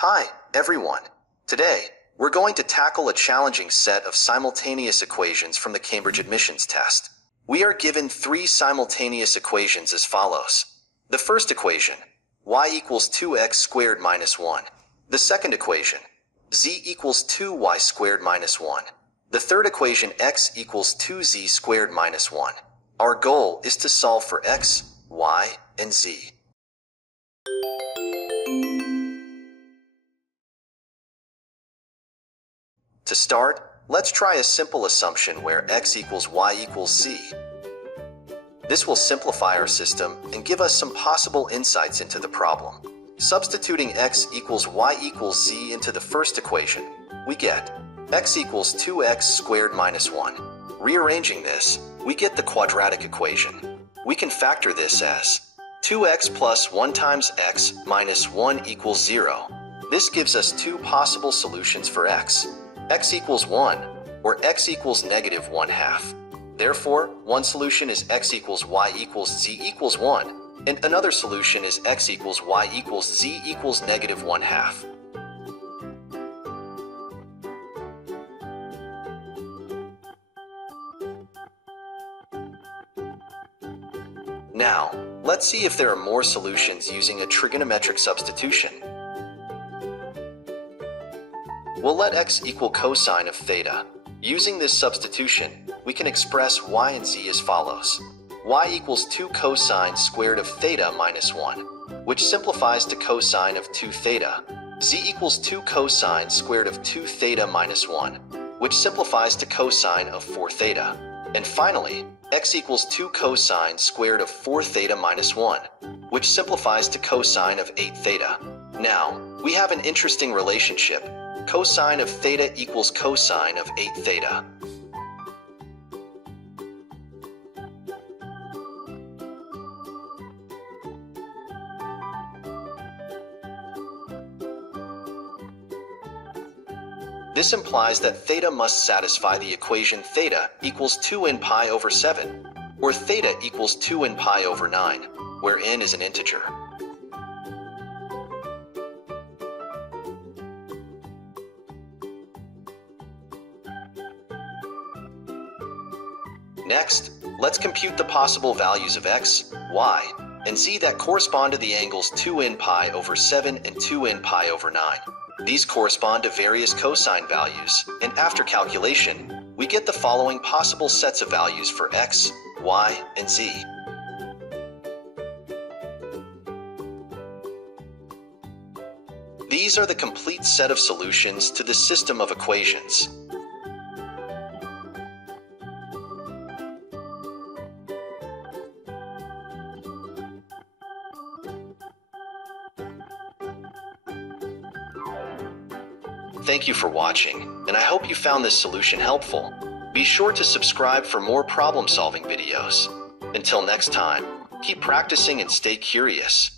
Hi, everyone. Today, we're going to tackle a challenging set of simultaneous equations from the Cambridge admissions test. We are given three simultaneous equations as follows. The first equation, y equals 2x squared minus 1. The second equation, z equals 2y squared minus 1. The third equation, x equals 2z squared minus 1. Our goal is to solve for x, y, and z. To start, let's try a simple assumption where x equals y equals z. This will simplify our system and give us some possible insights into the problem. Substituting x equals y equals z into the first equation, we get x equals 2x squared minus 1. Rearranging this, we get the quadratic equation. We can factor this as 2x plus 1 times x minus 1 equals 0. This gives us two possible solutions for x equals 1, or x equals negative 1/2. Therefore, one solution is x equals y equals z equals 1, and another solution is x equals y equals z equals negative 1/2. Now, let's see if there are more solutions using a trigonometric substitution. We'll let x equal cosine of theta. Using this substitution, we can express y and z as follows. Y equals 2 cosine squared of theta minus 1, which simplifies to cosine of 2 theta. Z equals 2 cosine squared of 2 theta minus 1, which simplifies to cosine of 4 theta. And finally, x equals 2 cosine squared of 4 theta minus 1, which simplifies to cosine of 8 theta. Now, we have an interesting relationship. Cosine of theta equals cosine of 8 theta. This implies that theta must satisfy the equation theta equals 2n pi over 7, or theta equals 2n pi over 9, where n is an integer. Next, let's compute the possible values of x, y, and z that correspond to the angles 2n pi over 7 and 2n pi over 9. These correspond to various cosine values, and after calculation, we get the following possible sets of values for x, y, and z. These are the complete set of solutions to the system of equations. Thank you for watching, and I hope you found this solution helpful. Be sure to subscribe for more problem-solving videos. Until next time, keep practicing and stay curious.